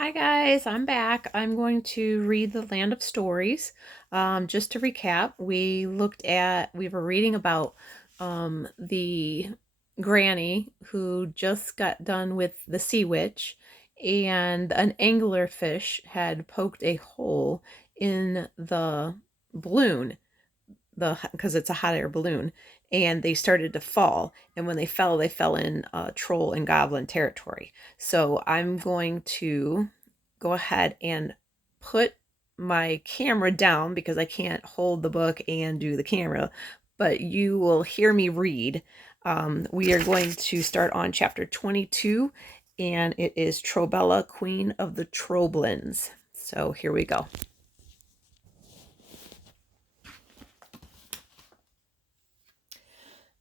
Hi guys, I'm back. I'm going to read The Land of Stories. Just to recap, we were reading about the granny who just got done with the sea witch, and an anglerfish had poked a hole in the balloon, because it's a hot air balloon, and they started to fall. And when they fell in troll and goblin territory. So I'm going to go ahead and put my camera down because I can't hold the book and do the camera, but you will hear me read. We are going to start on chapter 22, and it is Trobella, Queen of the Troblins. So here we go.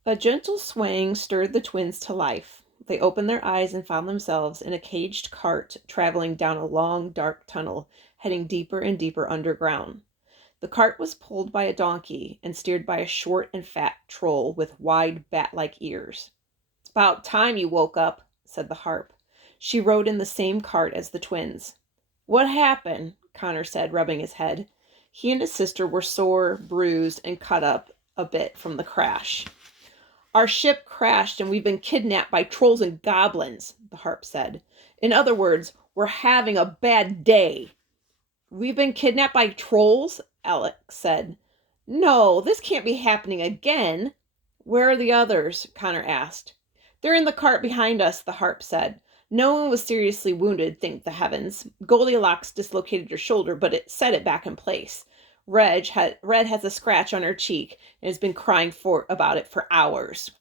A gentle swaying stirred the twins to life. They opened their eyes and found themselves in a caged cart traveling down a long, dark tunnel, heading deeper and deeper underground. The cart was pulled by a donkey and steered by a short and fat troll with wide, bat-like ears. "It's about time you woke up," said the harp. She rode in the same cart as the twins. "What happened?" Connor said, rubbing his head. He and his sister were sore, bruised, and cut up a bit from the crash. "Our ship crashed and we've been kidnapped by trolls and goblins," the harp said. "In other words, we're having a bad day." "We've been kidnapped by trolls?" Alex said. "No, this can't be happening again." "Where are the others?" Connor asked. "They're in the cart behind us," the harp said. "No one was seriously wounded, thank the heavens. Goldilocks dislocated her shoulder, but it set it back in place. Red has a scratch on her cheek and has been crying about it for hours."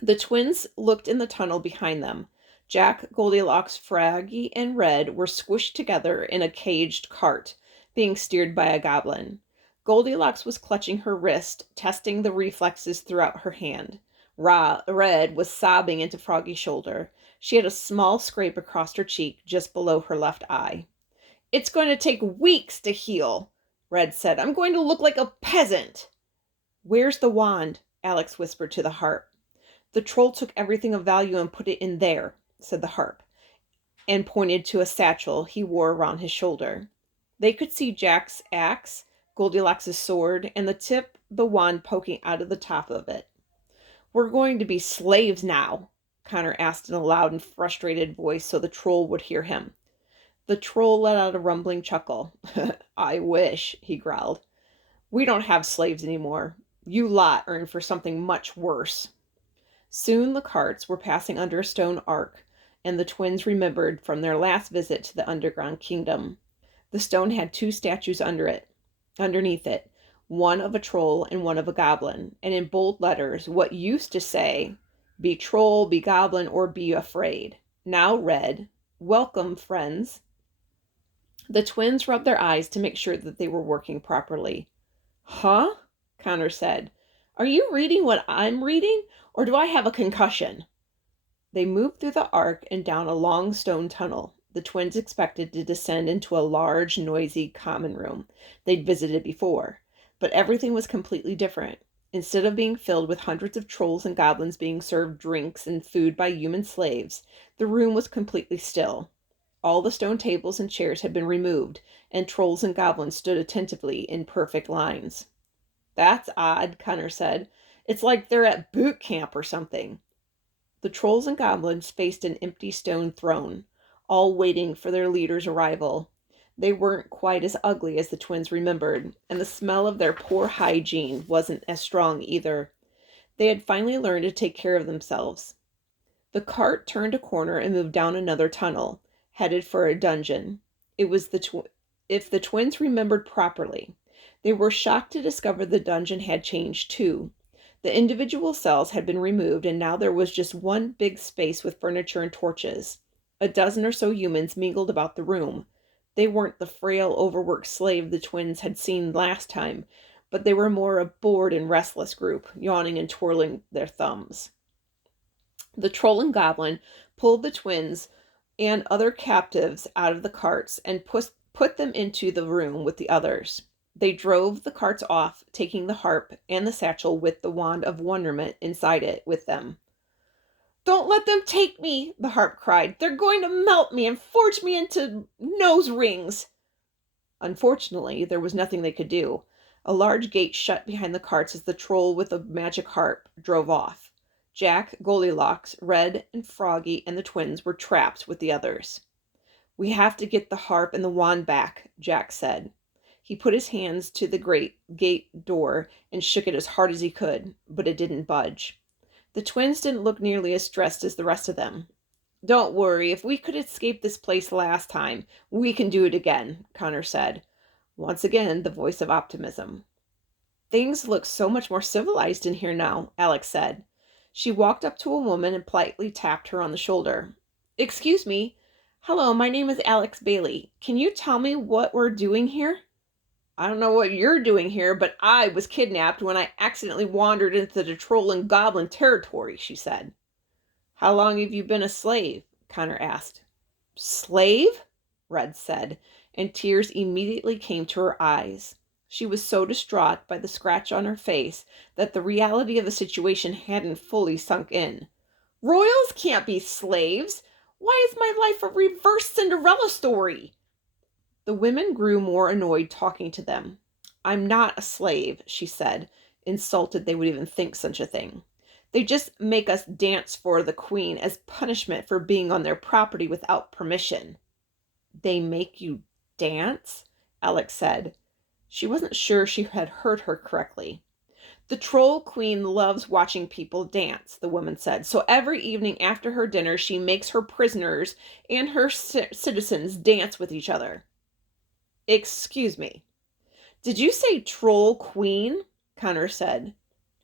The twins looked in the tunnel behind them. Jack, Goldilocks, Froggy, and Red were squished together in a caged cart, being steered by a goblin. Goldilocks was clutching her wrist, testing the reflexes throughout her hand. Red was sobbing into Froggy's shoulder. She had a small scrape across her cheek, just below her left eye. "It's going to take weeks to heal," Red said. "I'm going to look like a peasant." "Where's the wand?" Alex whispered to the harp. "The troll took everything of value and put it in there," said the harp, and pointed to a satchel he wore around his shoulder. They could see Jack's axe, Goldilocks' sword, and the tip the wand poking out of the top of it. "We're going to be slaves now?" Connor asked in a loud and frustrated voice so the troll would hear him. The troll let out a rumbling chuckle. "I wish," he growled. "We don't have slaves anymore. You lot are in for something much worse." Soon the carts were passing under a stone arch, and the twins remembered from their last visit to the underground kingdom. The stone had two statues underneath it, one of a troll and one of a goblin, and in bold letters what used to say, "Be troll, be goblin, or be afraid," now read, "Welcome, friends." The twins rubbed their eyes to make sure that they were working properly. "Huh?" Connor said. "Are you reading what I'm reading, or do I have a concussion?" They moved through the arch and down a long stone tunnel. The twins expected to descend into a large, noisy common room they'd visited before, but everything was completely different. Instead of being filled with hundreds of trolls and goblins being served drinks and food by human slaves, the room was completely still. All the stone tables and chairs had been removed, and trolls and goblins stood attentively in perfect lines. "That's odd," Connor said. "It's like they're at boot camp or something." The trolls and goblins faced an empty stone throne, all waiting for their leader's arrival. They weren't quite as ugly as the twins remembered, and the smell of their poor hygiene wasn't as strong either. They had finally learned to take care of themselves. The cart turned a corner and moved down another tunnel, headed for a dungeon. It was if the twins remembered properly. They were shocked to discover the dungeon had changed too. The individual cells had been removed, and now there was just one big space with furniture and torches. A dozen or so humans mingled about the room. They weren't the frail, overworked slave the twins had seen last time, but they were more a bored and restless group, yawning and twirling their thumbs. The troll and goblin pulled the twins and other captives out of the carts and put them into the room with the others. They drove the carts off, taking the harp and the satchel with the wand of wonderment inside it with them. Don't let them take me, the harp cried. They're going to melt me and forge me into nose rings. Unfortunately, there was nothing they could do. A large gate shut behind the carts as the troll with the magic harp drove off. Jack, Goldilocks, Red, and Froggy and the twins were trapped with the others. We have to get the harp and the wand back, Jack said. He put his hands to the great gate door and shook it as hard as he could, but it didn't budge. The twins didn't look nearly as stressed as the rest of them. Don't worry, if we could escape this place last time, we can do it again, Connor said. Once again, the voice of optimism. Things look so much more civilized in here now, Alex said. She walked up to a woman and politely tapped her on the shoulder. Excuse me. Hello, my name is Alex Bailey. Can you tell me what we're doing here? I don't know what you're doing here, but I was kidnapped when I accidentally wandered into the troll and goblin territory, she said. How long have you been a slave? Connor asked. Slave? Red said, and tears immediately came to her eyes. She was so distraught by the scratch on her face that the reality of the situation hadn't fully sunk in. Royals can't be slaves. Why is my life a reverse Cinderella story? The women grew more annoyed talking to them. I'm not a slave, she said, insulted they would even think such a thing. They just make us dance for the queen as punishment for being on their property without permission. They make you dance? Alex said. She wasn't sure she had heard her correctly. The troll queen loves watching people dance, the woman said. So every evening after her dinner, she makes her prisoners and her citizens dance with each other. Excuse me. Did you say troll queen? Connor said.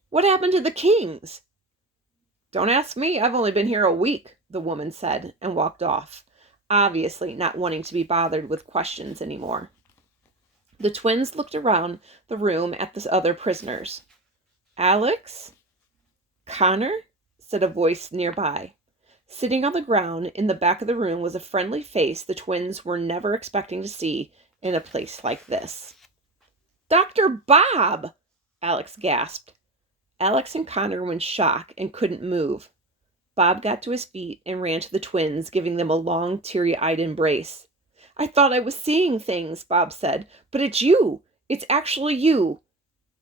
What happened to the kings? Don't ask me. I've only been here a week, the woman said, and walked off, obviously not wanting to be bothered with questions anymore. The twins looked around the room at the other prisoners. Alex? Connor? Said a voice nearby. Sitting on the ground in the back of the room was a friendly face the twins were never expecting to see in a place like this. Dr. Bob! Alex gasped. Alex and Connor were in shock and couldn't move. Bob got to his feet and ran to the twins, giving them a long, teary-eyed embrace. I thought I was seeing things, Bob said, but it's you. It's actually you.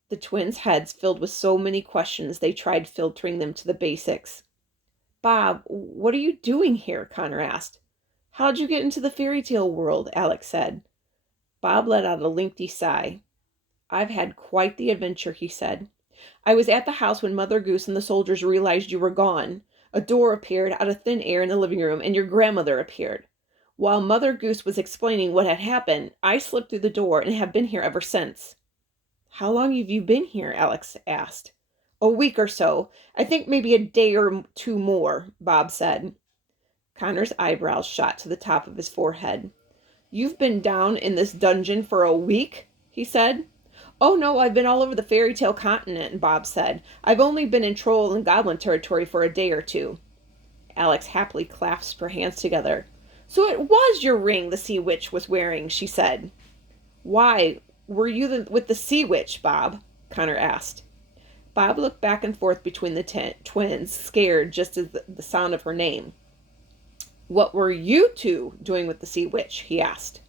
The twins' heads filled with so many questions they tried filtering them to the basics. Bob, what are you doing here? Connor asked. How'd you get into the fairy tale world? Alex said. Bob let out a lengthy sigh. I've had quite the adventure, he said. I was at the house when Mother Goose and the soldiers realized you were gone. A door appeared out of thin air in the living room, and your grandmother appeared. While Mother Goose was explaining what had happened, I slipped through the door and have been here ever since. How long have you been here? Alex asked. A week or so. I think maybe a day or two more, Bob said. Connor's eyebrows shot to the top of his forehead. You've been down in this dungeon for a week? He said. Oh no, I've been all over the fairy tale continent, Bob said. I've only been in troll and goblin territory for a day or two. Alex happily clasped her hands together. So it was your ring the sea witch was wearing, she said. Why were you with the sea witch, Bob? Connor asked. Bob looked back and forth between the twins, scared just at the sound of her name. What were you two doing with the sea witch? He asked.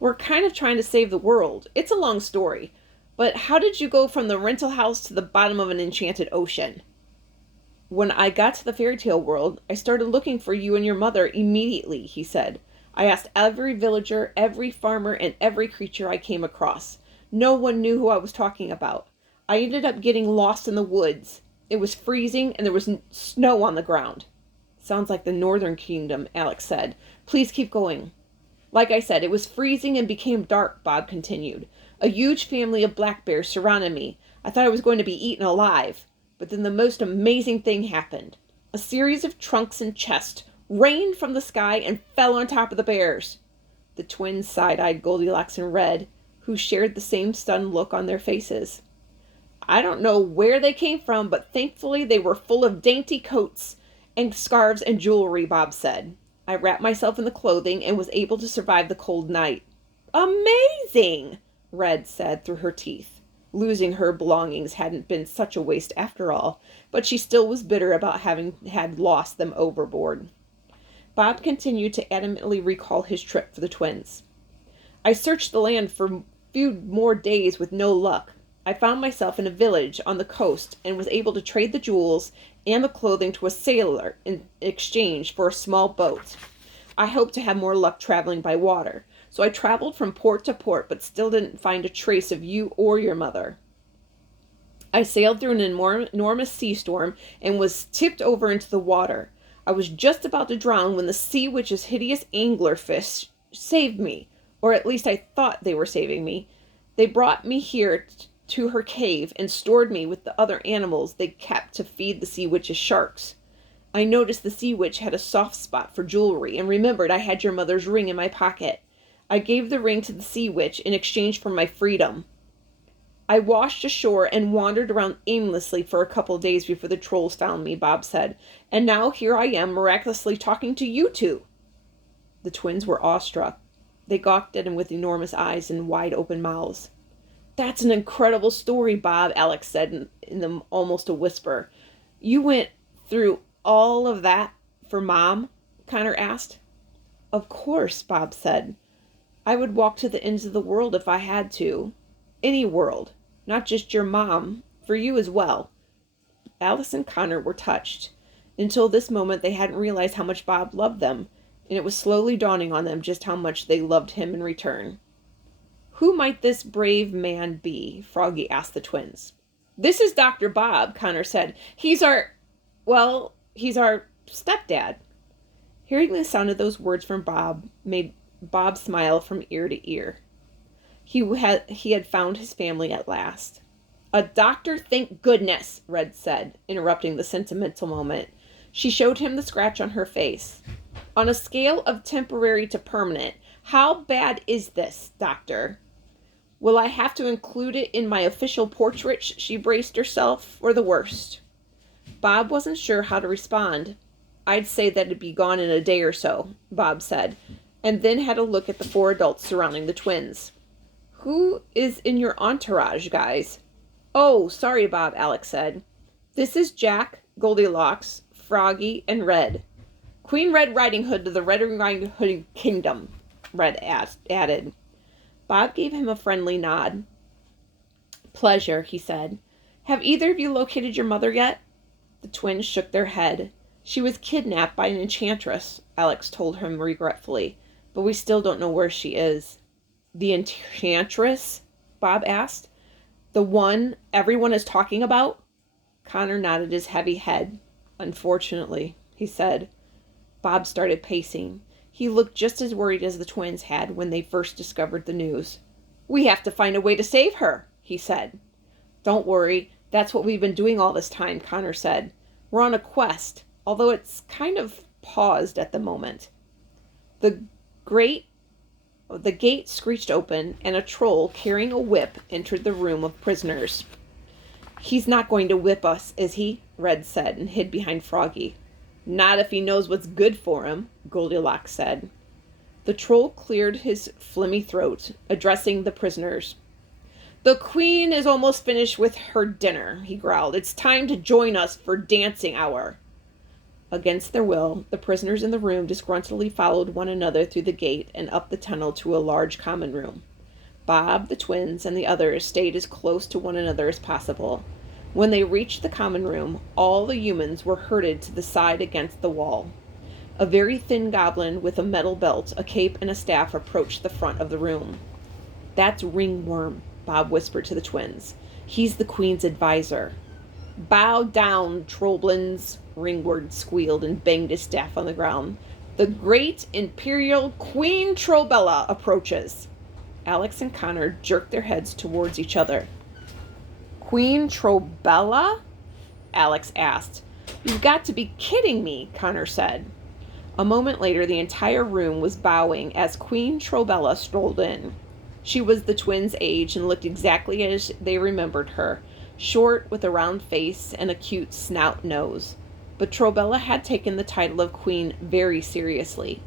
We're kind of trying to save the world. It's a long story. But how did you go from the rental house to the bottom of an enchanted ocean? When I got to the fairy tale world, I started looking for you and your mother immediately, he said. I asked every villager, every farmer, and every creature I came across. No one knew who I was talking about. I ended up getting lost in the woods. It was freezing and there was snow on the ground. Sounds like the Northern Kingdom, Alex said. Please keep going. Like I said, it was freezing and became dark, Bob continued. A huge family of black bears surrounded me. I thought I was going to be eaten alive. But then the most amazing thing happened. A series of trunks and chests rained from the sky and fell on top of the bears. The twins side-eyed Goldilocks and Red, who shared the same stunned look on their faces. I don't know where they came from, but thankfully they were full of dainty coats and scarves and jewelry, Bob said. I wrapped myself in the clothing and was able to survive the cold night. Amazing, Red said through her teeth. Losing her belongings hadn't been such a waste after all, but she still was bitter about having had lost them overboard. Bob continued to adamantly recall his trip for the twins. I searched the land for a few more days with no luck. I found myself in a village on the coast and was able to trade the jewels and the clothing to a sailor in exchange for a small boat. I hoped to have more luck traveling by water, so I traveled from port to port but still didn't find a trace of you or your mother. I sailed through an enormous sea storm and was tipped over into the water. I was just about to drown when the sea witch's hideous anglerfish saved me, or at least I thought they were saving me. They brought me here to her cave and stored me with the other animals they kept to feed the sea witch's sharks. I noticed the sea witch had a soft spot for jewelry and remembered I had your mother's ring in my pocket. I gave the ring to the sea witch in exchange for my freedom. I washed ashore and wandered around aimlessly for a couple of days before the trolls found me, Bob said. And now here I am miraculously talking to you two. The twins were awestruck. They gawked at him with enormous eyes and wide open mouths. That's an incredible story, Bob, Alex said in almost a whisper. You went through all of that for Mom? Connor asked. Of course, Bob said. I would walk to the ends of the world if I had to. Any world, not just your mom, for you as well. Alice and Connor were touched. Until this moment, they hadn't realized how much Bob loved them, and it was slowly dawning on them just how much they loved him in return. Who might this brave man be? Froggy asked the twins. This is Dr. Bob, Connor said. He's our stepdad. Hearing the sound of those words from Bob made Bob smile from ear to ear. He had found his family at last. A doctor, thank goodness, Red said, interrupting the sentimental moment. She showed him the scratch on her face. On a scale of temporary to permanent, how bad is this, doctor? Will I have to include it in my official portrait? She braced herself for the worst. Bob wasn't sure how to respond. I'd say that it'd be gone in a day or so, Bob said, and then had a look at the four adults surrounding the twins. Who is in your entourage, guys? Oh, sorry, Bob, Alex said. This is Jack, Goldilocks, Froggy, and Red. Queen Red Riding Hood to the Red Riding Hood Kingdom, Red added. Bob gave him a friendly nod. Pleasure, he said. Have either of you located your mother yet? The twins shook their head. She was kidnapped by an enchantress, Alex told him regretfully, but we still don't know where she is. The enchantress? Bob asked. The one everyone is talking about? Connor nodded his heavy head. Unfortunately, he said. Bob started pacing. He looked just as worried as the twins had when they first discovered the news. We have to find a way to save her, he said. Don't worry, that's what we've been doing all this time, Connor said. We're on a quest, although it's kind of paused at the moment. The gate screeched open, and a troll carrying a whip entered the room of prisoners. He's not going to whip us, is he? Red said, and hid behind Froggy. Not if he knows what's good for him, Goldilocks said. The troll cleared his phlegmy throat, addressing the prisoners. The queen is almost finished with her dinner, he growled. It's time to join us for dancing hour. Against their will, the prisoners in the room disgruntledly followed one another through the gate and up the tunnel to a large common room. Bob, the twins, and the others stayed as close to one another as possible. When they reached the common room, all the humans were herded to the side against the wall. A very thin goblin with a metal belt, a cape, and a staff approached the front of the room. That's Ringworm, Bob whispered to the twins. He's the queen's advisor. Bow down, trollblins, Ringward squealed and banged his staff on the ground. The great imperial Queen Trobella approaches. Alex and Connor jerked their heads towards each other. Queen Trobella? Alex asked. You've got to be kidding me, Connor said. A moment later, the entire room was bowing as Queen Trobella strolled in. She was the twins' age and looked exactly as they remembered her, short with a round face and a cute snout nose. But Trobella had taken the title of queen very seriously.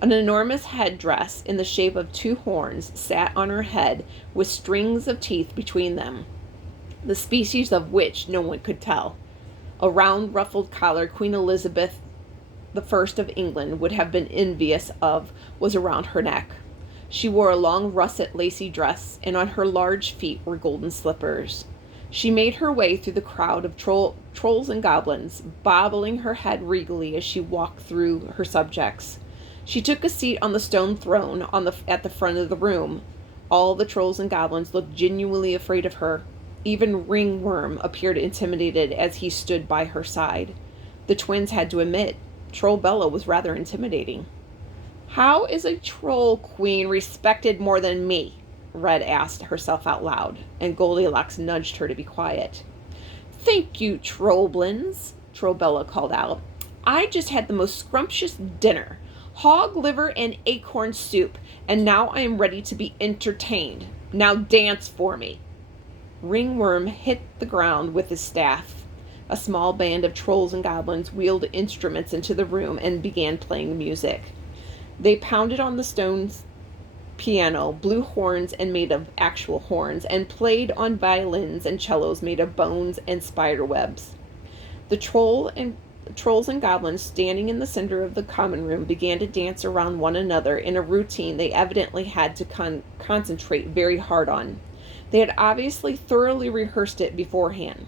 An enormous headdress in the shape of 2 horns sat on her head with strings of teeth between them, the species of which no one could tell. A round ruffled collar Queen Elizabeth I of England would have been envious of was around her neck. She wore a long russet lacy dress, and on her large feet were golden slippers. She made her way through the crowd of trolls and goblins, bobbling her head regally as she walked through her subjects. She took a seat on the stone throne at the front of the room. All the trolls and goblins looked genuinely afraid of her. Even Ringworm appeared intimidated as he stood by her side. The twins had to admit, Troll Bella was rather intimidating. "How is a troll queen respected more than me?" Red asked herself out loud, and Goldilocks nudged her to be quiet. "Thank you, Trollblins," Troll Bella called out. "I just had the most scrumptious dinner. Hog liver and acorn soup, and now I am ready to be entertained. Now dance for me." Ringworm hit the ground with his staff. A small band of trolls and goblins wheeled instruments into the room and began playing music. They pounded on the stone piano, blew horns and made of actual horns, and played on violins and cellos made of bones and spider webs. The trolls and goblins standing in the center of the common room began to dance around one another in a routine they evidently had to concentrate very hard on. They had obviously thoroughly rehearsed it beforehand.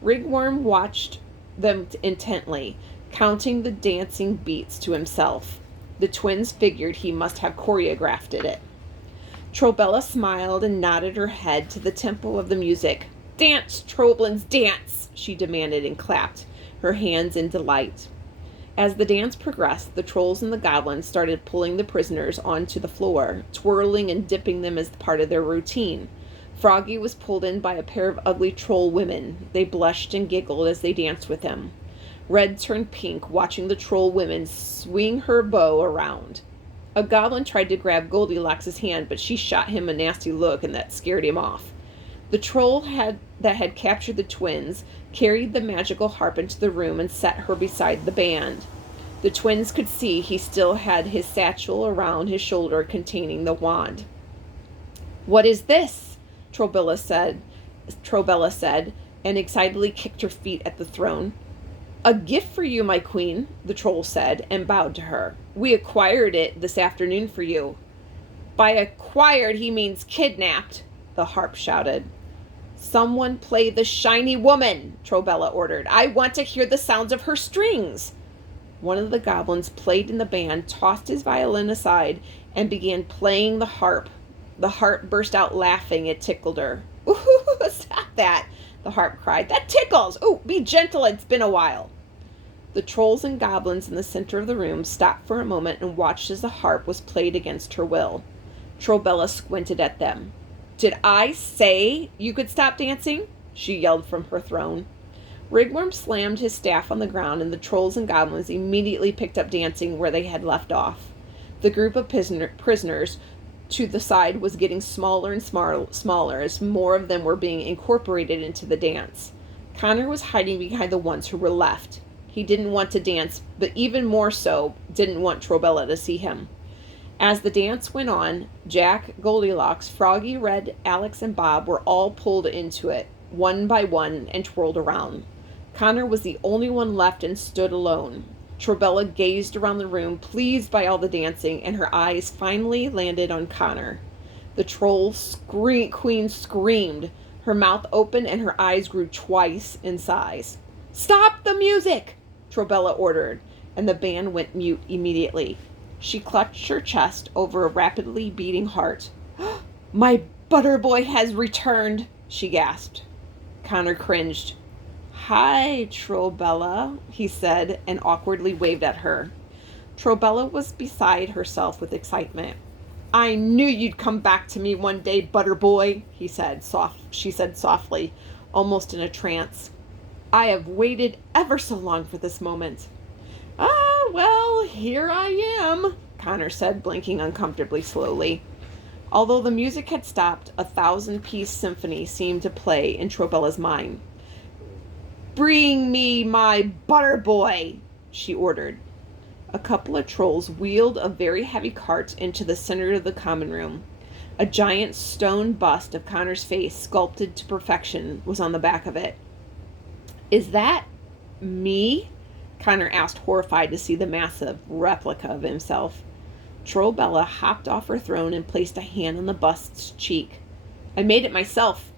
Ringworm watched them intently, counting the dancing beats to himself. The twins figured he must have choreographed it. Trollbella smiled and nodded her head to the tempo of the music. "Dance, Trollblins, dance!" she demanded, and clapped her hands in delight. As the dance progressed, the trolls and the goblins started pulling the prisoners onto the floor, twirling and dipping them as part of their routine. Froggy was pulled in by a pair of ugly troll women. They blushed and giggled as they danced with him. Red turned pink, watching the troll women swing her bow around. A goblin tried to grab Goldilocks' hand, but she shot him a nasty look, and that scared him off. The troll that had captured the twins carried the magical harp into the room and set her beside the band. The twins could see he still had his satchel around his shoulder containing the wand. "What is this?" Trollbella said, and excitedly kicked her feet at the throne. "A gift for you, my queen," the troll said, and bowed to her. "We acquired it this afternoon for you." "By acquired, he means kidnapped," the harp shouted. "Someone play the shiny woman," Trollbella ordered. "I want to hear the sounds of her strings." One of the goblins played in the band, tossed his violin aside, and began playing the harp. The harp burst out laughing. It tickled her. "Ooh, stop that," the harp cried. "That tickles. Ooh, be gentle. It's been a while." The trolls and goblins in the center of the room stopped for a moment and watched as the harp was played against her will. Trollbella squinted at them. "Did I say you could stop dancing?" she yelled from her throne. Ringworm slammed his staff on the ground, and the trolls and goblins immediately picked up dancing where they had left off. The group of prisoners to the side was getting smaller and smaller as more of them were being incorporated into the dance. Connor was hiding behind the ones who were left. He didn't want to dance, but even more so, didn't want Trollbella to see him. As the dance went on, Jack, Goldilocks, Froggy, Red, Alex, and Bob were all pulled into it, one by one, and twirled around. Connor was the only one left and stood alone. Trollbella gazed around the room, pleased by all the dancing, and her eyes finally landed on Connor. The troll queen screamed. Her mouth opened and her eyes grew twice in size. "Stop the music!" Trollbella ordered, and the band went mute immediately. She clutched her chest over a rapidly beating heart. "My butter boy has returned," she gasped. Connor cringed. "Hi, Trollbella," he said, and awkwardly waved at her. Trollbella was beside herself with excitement. "I knew you'd come back to me one day, butter boy," she said softly, almost in a trance. "I have waited ever so long for this moment." "Ah, well, here I am," Connor said, blinking uncomfortably slowly. Although the music had stopped, a 1,000-piece symphony seemed to play in Trollbella's mind. "Bring me my butter boy," she ordered. A couple of trolls wheeled a very heavy cart into the center of the common room. A giant stone bust of Connor's face, sculpted to perfection, was on the back of it. Is that me? Connor asked, horrified to see the massive replica of himself. Troll Bella hopped off her throne and placed a hand on the bust's cheek. I made it myself.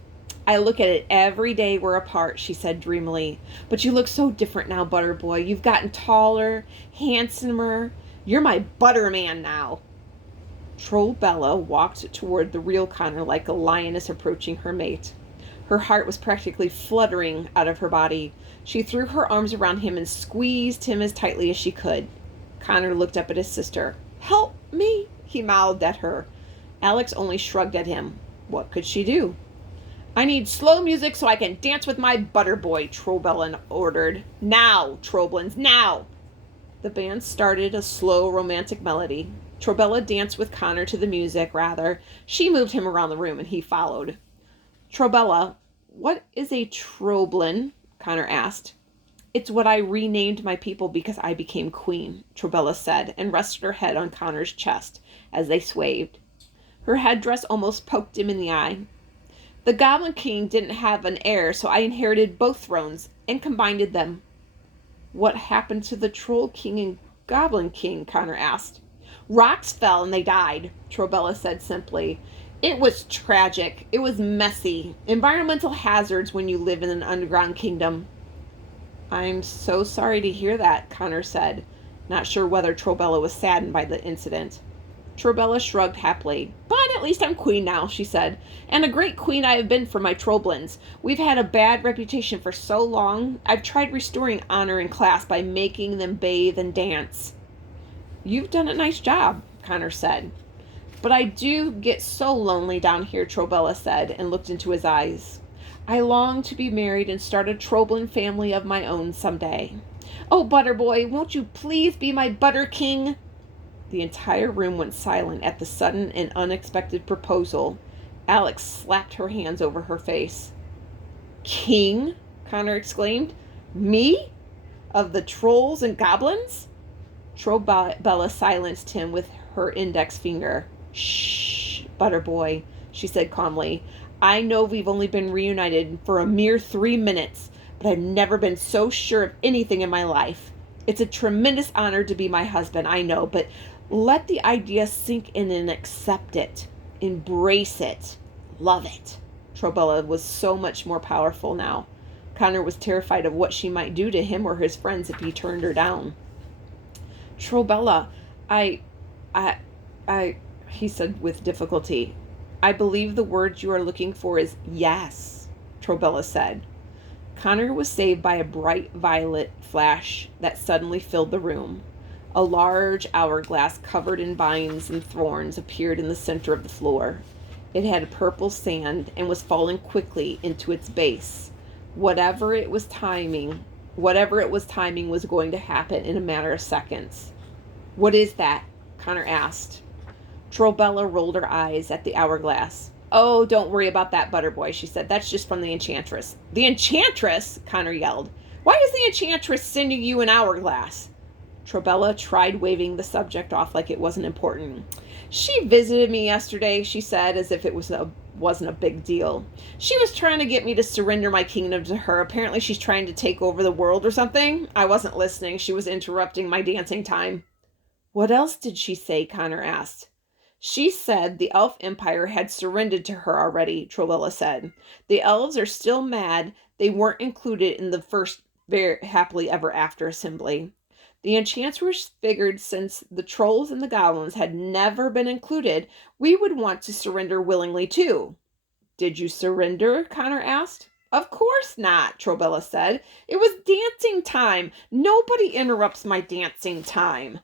I look at it every day we're apart, she said dreamily. But you look so different now, Butterboy. You've gotten taller, handsomer. You're my Butterman now. Troll Bella walked toward the real Connor like a lioness approaching her mate. Her heart was practically fluttering out of her body. She threw her arms around him and squeezed him as tightly as she could. Connor looked up at his sister. Help me, he mouthed at her. Alex only shrugged at him. What could she do? I need slow music so I can dance with my Butterboy, Trollbella ordered. Now, Trollblins, now! The band started a slow, romantic melody. Trollbella danced with Connor to the music, rather. She moved him around the room, and he followed. Trollbella, what is a Trollblin? Connor asked. It's what I renamed my people because I became queen, Trollbella said, and rested her head on Connor's chest as they swayed. Her headdress almost poked him in the eye. The Goblin King didn't have an heir, so I inherited both thrones and combined them. What happened to the Troll King and Goblin King? Connor asked. Rocks fell and they died, Trollbella said simply. It was tragic. It was messy. Environmental hazards when you live in an underground kingdom. I'm so sorry to hear that, Connor said, not sure whether Trollbella was saddened by the incident. Trollbella shrugged happily. But at least I'm queen now, she said, and a great queen I have been for my Trollblins. We've had a bad reputation for so long. I've tried restoring honor in class by making them bathe and dance. You've done a nice job, Connor said. But I do get so lonely down here, Trollbella said, and looked into his eyes. I long to be married and start a Trollblin family of my own someday. Oh, Butterboy, won't you please be my Butter King? The entire room went silent at the sudden and unexpected proposal. Alex slapped her hands over her face. King? Connor exclaimed. Me? Of the trolls and goblins? Trollbella silenced him with her index finger. Shh, Butterboy, she said calmly. I know we've only been reunited for a mere 3 minutes, but I've never been so sure of anything in my life. It's a tremendous honor to be my husband, I know, but let the idea sink in and accept it. Embrace it. Love it. Trollbella was so much more powerful now. Connor was terrified of what she might do to him or his friends if he turned her down. Trollbella, he said with difficulty. I believe the word you are looking for is yes, Trollbella said. Connor was saved by a bright violet flash that suddenly filled the room. A large hourglass covered in vines and thorns appeared in the center of the floor. It had purple sand and was falling quickly into its base. Whatever it was timing was going to happen in a matter of seconds. What is that? Connor asked. Trollbella rolled her eyes at the hourglass. Oh, don't worry about that, Butterboy, she said. That's just from the Enchantress. The Enchantress? Connor yelled. Why is the Enchantress sending you an hourglass? Trollbella tried waving the subject off like it wasn't important. She visited me yesterday, she said, as if it wasn't a big deal. She was trying to get me to surrender my kingdom to her. Apparently she's trying to take over the world or something. I wasn't listening. She was interrupting my dancing time. What else did she say? Connor asked. She said the elf empire had surrendered to her already, Trollbella said. The elves are still mad they weren't included in the first very happily ever after assembly. The Enchantress figured since the trolls and the goblins had never been included, we would want to surrender willingly too. Did you surrender? Connor asked. Of course not, Trollbella said. It was dancing time. Nobody interrupts my dancing time.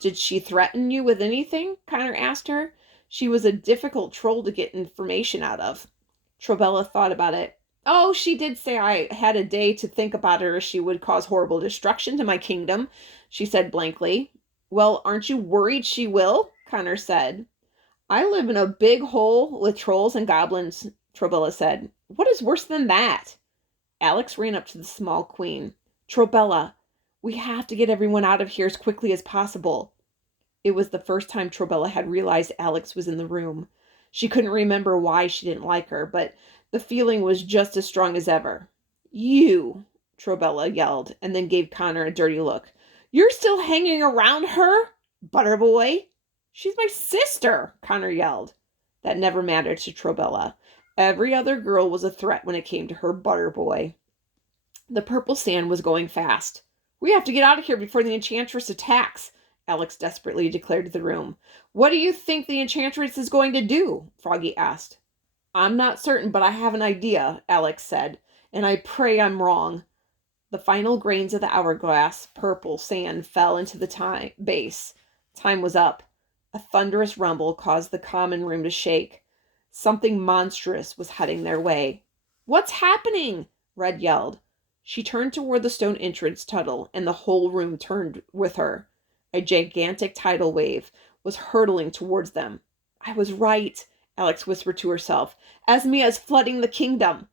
Did she threaten you with anything? Connor asked her. She was a difficult troll to get information out of. Trollbella thought about it. Oh, she did say I had a day to think about her, or she would cause horrible destruction to my kingdom, she said blankly. Well, aren't you worried she will? Connor said. I live in a big hole with trolls and goblins, Trollbella said. What is worse than that? Alex ran up to the small queen. Trollbella, We have to get everyone out of here as quickly as possible. It was the first time Trobella had realized Alex was in the room. She couldn't remember why she didn't like her, but the feeling was just as strong as ever. You, Trobella yelled, and then gave Connor a dirty look. You're still hanging around her, Butterboy? She's my sister, Connor yelled. That never mattered to Trobella. Every other girl was a threat when it came to her Butterboy. The purple sand was going fast. We have to get out of here before the enchantress attacks, Alex desperately declared to the room. What do you think the enchantress is going to do? Froggy asked. I'm not certain, but I have an idea, Alex said, and I pray I'm wrong. The final grains of the hourglass, purple sand, fell into the base. Time was up. A thunderous rumble caused the common room to shake. Something monstrous was heading their way. What's happening? Red yelled. She turned toward the stone entrance tunnel, and the whole room turned with her. A gigantic tidal wave was hurtling towards them. I was right, Alex whispered to herself. Esmea is flooding the kingdom.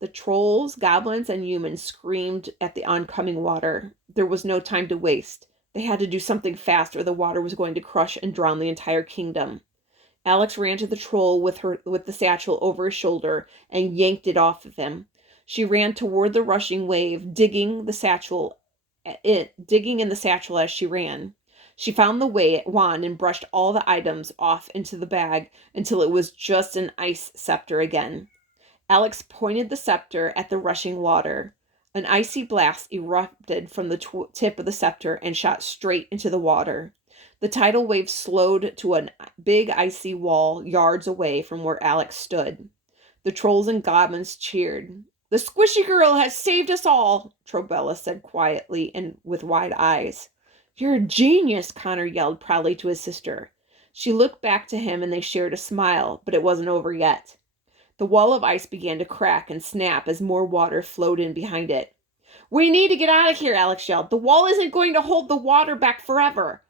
The trolls, goblins, and humans screamed at the oncoming water. There was no time to waste. They had to do something fast, or the water was going to crush and drown the entire kingdom. Alex ran to the troll with the satchel over his shoulder and yanked it off of him. She ran toward the rushing wave, digging in the satchel as she ran. She found the wand and brushed all the items off into the bag until it was just an ice scepter again. Alex pointed the scepter at the rushing water. An icy blast erupted from the tip of the scepter and shot straight into the water. The tidal wave slowed to a big icy wall yards away from where Alex stood. The trolls and goblins cheered. The squishy girl has saved us all, Trobella said quietly and with wide eyes. You're a genius, Connor yelled proudly to his sister. She looked back to him and they shared a smile, but it wasn't over yet. The wall of ice began to crack and snap as more water flowed in behind it. We need to get out of here, Alex yelled. The wall isn't going to hold the water back forever.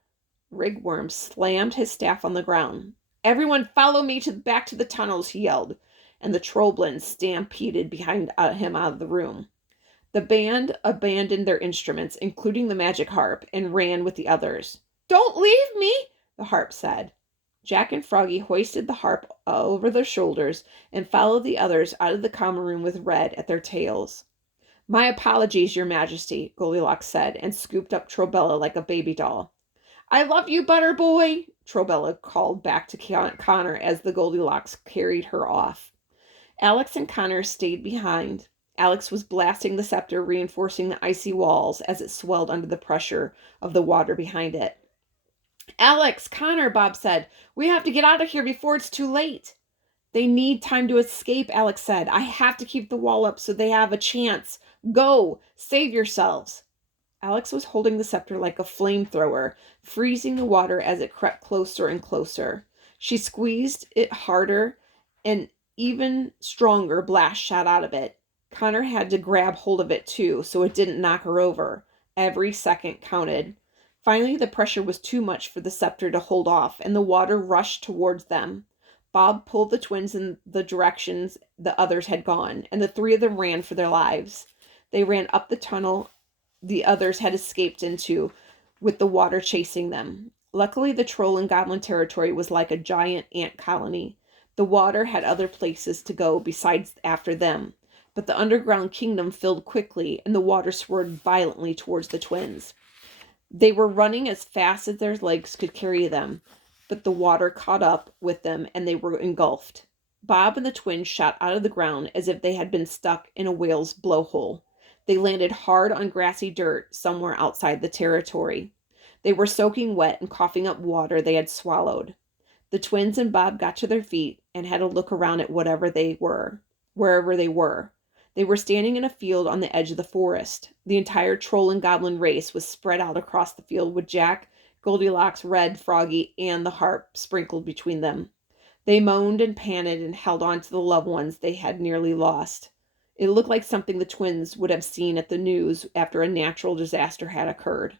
Rigworm slammed his staff on the ground. Everyone follow me back to the tunnels, he yelled, and the trollblins stampeded behind him out of the room. The band abandoned their instruments, including the magic harp, and ran with the others. Don't leave me, the harp said. Jack and Froggy hoisted the harp over their shoulders and followed the others out of the common room with Red at their tails. My apologies, Your Majesty, Goldilocks said, and scooped up Trobella like a baby doll. I love you, Butterboy, Trobella called back to Connor as the Goldilocks carried her off. Alex and Connor stayed behind. Alex was blasting the scepter, reinforcing the icy walls as it swelled under the pressure of the water behind it. Alex, Connor, Bob said, we have to get out of here before it's too late. They need time to escape, Alex said. I have to keep the wall up so they have a chance. Go, save yourselves. Alex was holding the scepter like a flamethrower, freezing the water as it crept closer and closer. She squeezed it harder, and even stronger blast shot out of it. Connor had to grab hold of it too, so it didn't knock her over. Every second counted. Finally, the pressure was too much for the scepter to hold off, and the water rushed towards them. Bob pulled the twins in the directions the others had gone, and the three of them ran for their lives. They ran up the tunnel the others had escaped into, with the water chasing them. Luckily, the troll and goblin territory was like a giant ant colony. The water had other places to go besides after them, but the underground kingdom filled quickly, and the water swirled violently towards the twins. They were running as fast as their legs could carry them, but the water caught up with them and they were engulfed. Bob and the twins shot out of the ground as if they had been stuck in a whale's blowhole. They landed hard on grassy dirt somewhere outside the territory. They were soaking wet and coughing up water they had swallowed. The twins and Bob got to their feet and had a look around at wherever they were. They were standing in a field on the edge of the forest. The entire troll and goblin race was spread out across the field with Jack, Goldilocks, Red, Froggy, and the harp sprinkled between them. They moaned and panted and held on to the loved ones they had nearly lost. It looked like something the twins would have seen at the news after a natural disaster had occurred.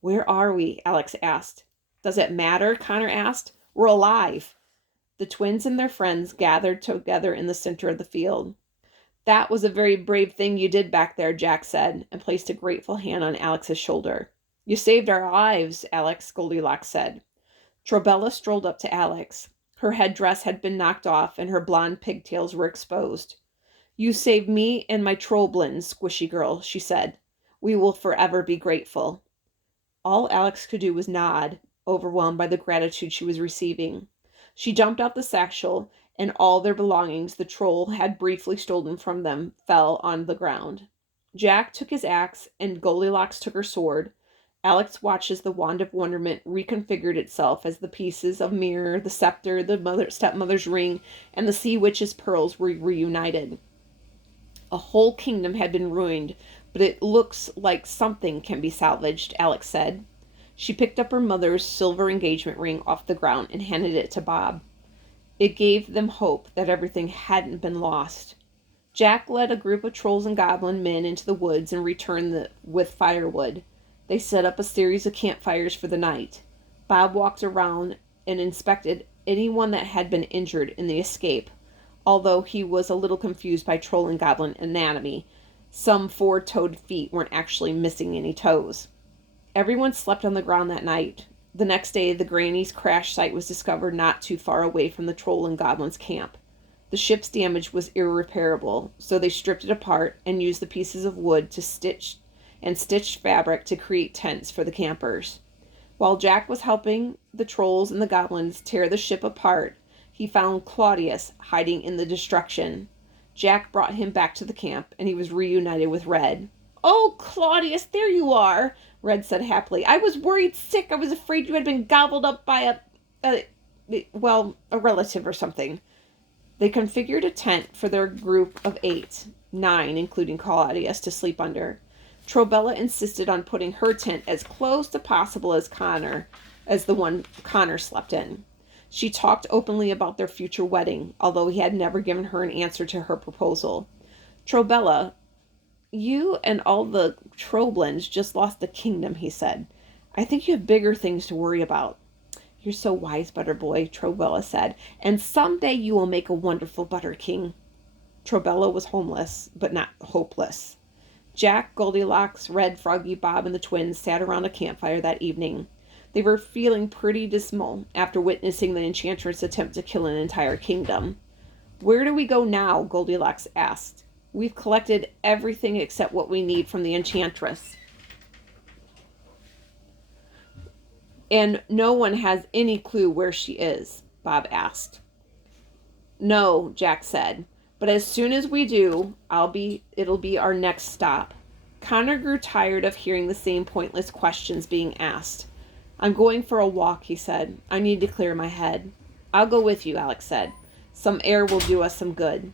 Where are we? Alex asked. Does it matter? Connor asked. We're alive. The twins and their friends gathered together in the center of the field. That was a very brave thing you did back there, Jack said, and placed a grateful hand on Alex's shoulder. You saved our lives, Alex, Goldilocks said. Trobella strolled up to Alex. Her headdress had been knocked off, and her blonde pigtails were exposed. You saved me and my trollblins, squishy girl, she said. We will forever be grateful. All Alex could do was nod, overwhelmed by the gratitude she was receiving. She jumped out the satchel, and all their belongings the troll had briefly stolen from them fell on the ground. Jack took his axe, and Goldilocks took her sword. Alex watched as the wand of wonderment reconfigured itself as the pieces of mirror, the scepter, the stepmother's ring, and the sea witch's pearls were reunited. A whole kingdom had been ruined, but it looks like something can be salvaged, Alex said. She picked up her mother's silver engagement ring off the ground and handed it to Bob. It gave them hope that everything hadn't been lost. Jack led a group of trolls and goblin men into the woods and returned with firewood. They set up a series of campfires for the night. Bob walked around and inspected anyone that had been injured in the escape, although he was a little confused by troll and goblin anatomy. Some four-toed feet weren't actually missing any toes. Everyone slept on the ground that night. The next day, the Granny's crash site was discovered not too far away from the troll and goblin's camp. The ship's damage was irreparable, so they stripped it apart and used the pieces of wood to stitched fabric to create tents for the campers. While Jack was helping the trolls and the goblins tear the ship apart, he found Claudius hiding in the destruction. Jack brought him back to the camp, and he was reunited with Red. "Oh, Claudius, there you are," Red said happily. "I was worried sick. I was afraid you had been gobbled up by a relative or something." They configured a tent for their group of 8, 9, including Claudius, to sleep under. Trobella insisted on putting her tent as close to possible as the one Connor slept in. She talked openly about their future wedding, although he had never given her an answer to her proposal. "Trobella, you and all the Troblins just lost the kingdom," he said. "I think you have bigger things to worry about." "You're so wise, Butter Boy," Trobella said, "and someday you will make a wonderful Butter King." Trobella was homeless, but not hopeless. Jack, Goldilocks, Red, Froggy, Bob, and the twins sat around a campfire that evening. They were feeling pretty dismal after witnessing the enchantress attempt to kill an entire kingdom. "Where do we go now?" Goldilocks asked. "We've collected everything except what we need from the enchantress, and no one has any clue where she is," Bob asked. "No," Jack said, "but as soon as we do, it'll be our next stop." Connor grew tired of hearing the same pointless questions being asked. "I'm going for a walk," he said. "I need to clear my head." "I'll go with you," Alex said. "Some air will do us some good."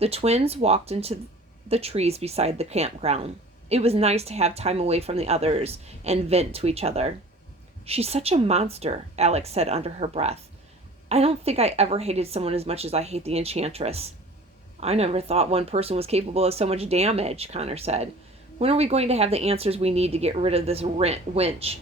The twins walked into the trees beside the campground. It was nice to have time away from the others and vent to each other. "She's such a monster," Alex said under her breath. "I don't think I ever hated someone as much as I hate the enchantress." "I never thought one person was capable of so much damage," Connor said. "When are we going to have the answers we need to get rid of this wench?